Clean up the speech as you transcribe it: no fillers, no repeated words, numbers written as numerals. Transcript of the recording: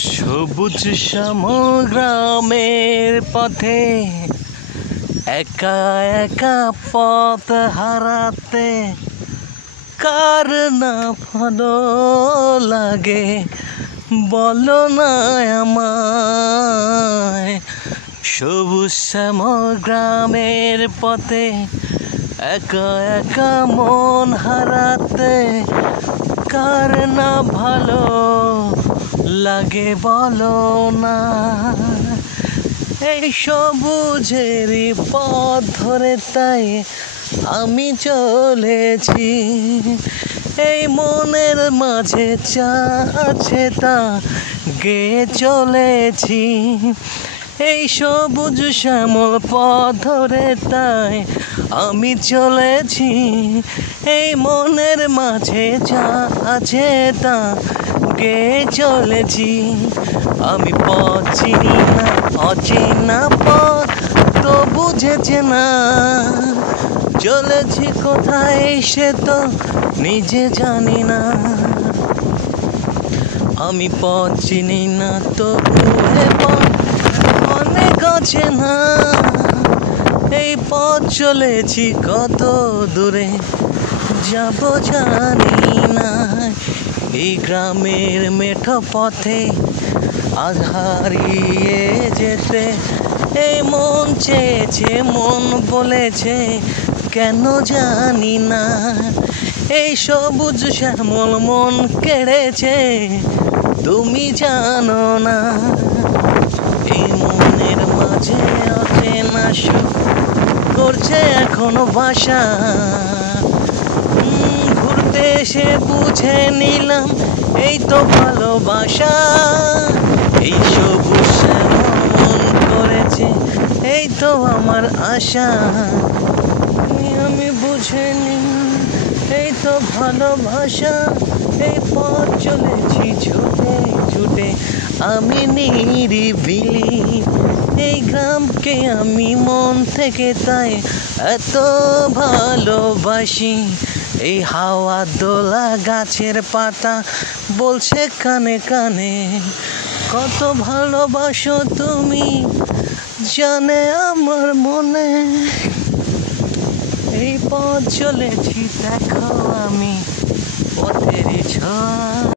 সবুজ শ্যামল গ্রামের পথে একা একা পথ হারাতে কার না ভালো লাগে বলো না আমায়। সবুজ শ্যামল গ্রামের পথে একা একা মন হারাতে কার না ভালো লাগে বলো না। এই সবুজেরই পথ ধরে তাই আমি চলেছি, এই মনের মাঝে যা আছে তা গেয়ে চলেছি। এই সবুজ শ্যামল পথ ধরে তাই আমি চলেছি, এই মনের মাঝে যা আছে তা গেয়ে চলেছি। আমি পথ চিনি না, অচেনা পথ তো বুঝেছে না, চলেছি কোথায় সে তো নিজে জানি না। আমি পথ চিনি না তো অনেক অচেনা, এই পথ চলেছি কত দূরে যাব জানি না। এই গ্রামের মেঠো পথে আজ হারিয়ে যেতে এই মন চেয়েছে, মন বলেছে কেন জানি না। এই সবুজ শ্যামল মন কেড়েছে তুমি জানো না। এই মনের মাঝে অচেনা সুখ করছে এখনো বাসা, ঘুরতে এসে বুঝে নিলাম এই তো ভালোবাসা। এই সবুজ শ্যামল মন করেছে এই তো আমার আশা, আমি বুঝে নিলাম এই তো ভালোবাসা। এই পথ চলেছি ছুটে ছুটে আমি নিরিবিলি, এই গ্রামকে আমি মন থেকে তাই এত ভালোবাসি। এই হাওয়া দোলা গাছের পাতা বলছে কানে কানে কত ভালোবাসো তুমি জানে আমার মনে। এই পথ চলেছি দেখো আমি পথেরই ছোঁয়া।